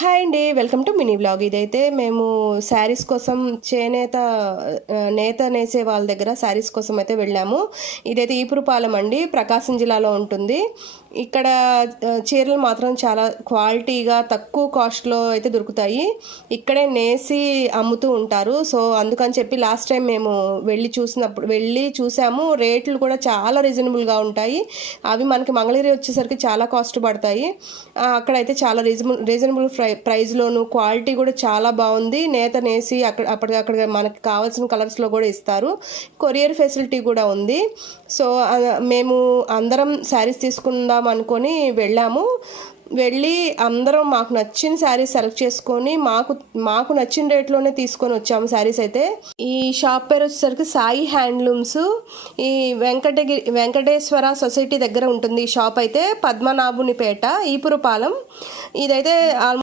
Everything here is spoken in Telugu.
హాయ్ అండి. Welcome to mini vlog. ఇదైతే మేము శారీస్ కోసం చేనేత నేత నేసే వాళ్ళ దగ్గర శారీస్ కోసం అయితే వెళ్ళాము. ఇదైతే ఈపురపాలెం అండి, ప్రకాశం జిల్లాలో ఉంటుంది. ఇక్కడ చీరలు మాత్రం చాలా క్వాలిటీగా తక్కువ కాస్ట్లో అయితే దొరుకుతాయి. ఇక్కడే నేసి అమ్ముతూ ఉంటారు. సో అందుకని చెప్పి లాస్ట్ టైం మేము వెళ్ళి చూసాము. రేట్లు కూడా చాలా రీజనబుల్గా ఉంటాయి. అవి మనకి మంగళగిరి వచ్చేసరికి చాలా కాస్ట్ పడతాయి. అక్కడైతే చాలా రీజనబుల్ ప్రైస్లోను క్వాలిటీ కూడా చాలా బాగుంది. నేత నేసి అప్పటికక్కడ మనకి కావాల్సిన కలర్స్లో కూడా ఇస్తారు. కొరియర్ ఫెసిలిటీ కూడా ఉంది. సో మేము అందరం శారీస్ తీసుకుందాం అనుకొని వెళ్ళి అందరం మాకు నచ్చిన శారీస్ సెలెక్ట్ చేసుకొని మాకు నచ్చిన రేట్లోనే తీసుకొని వచ్చాము శారీస్ అయితే. ఈ షాప్ పేరు వచ్చేసరికి సాయి హ్యాండ్లూమ్స్. ఈ వెంకటేశ్వర సొసైటీ దగ్గర ఉంటుంది ఈ షాప్ అయితే. పద్మనాభునిపేట, ఈపురపాలెం. ఇదైతే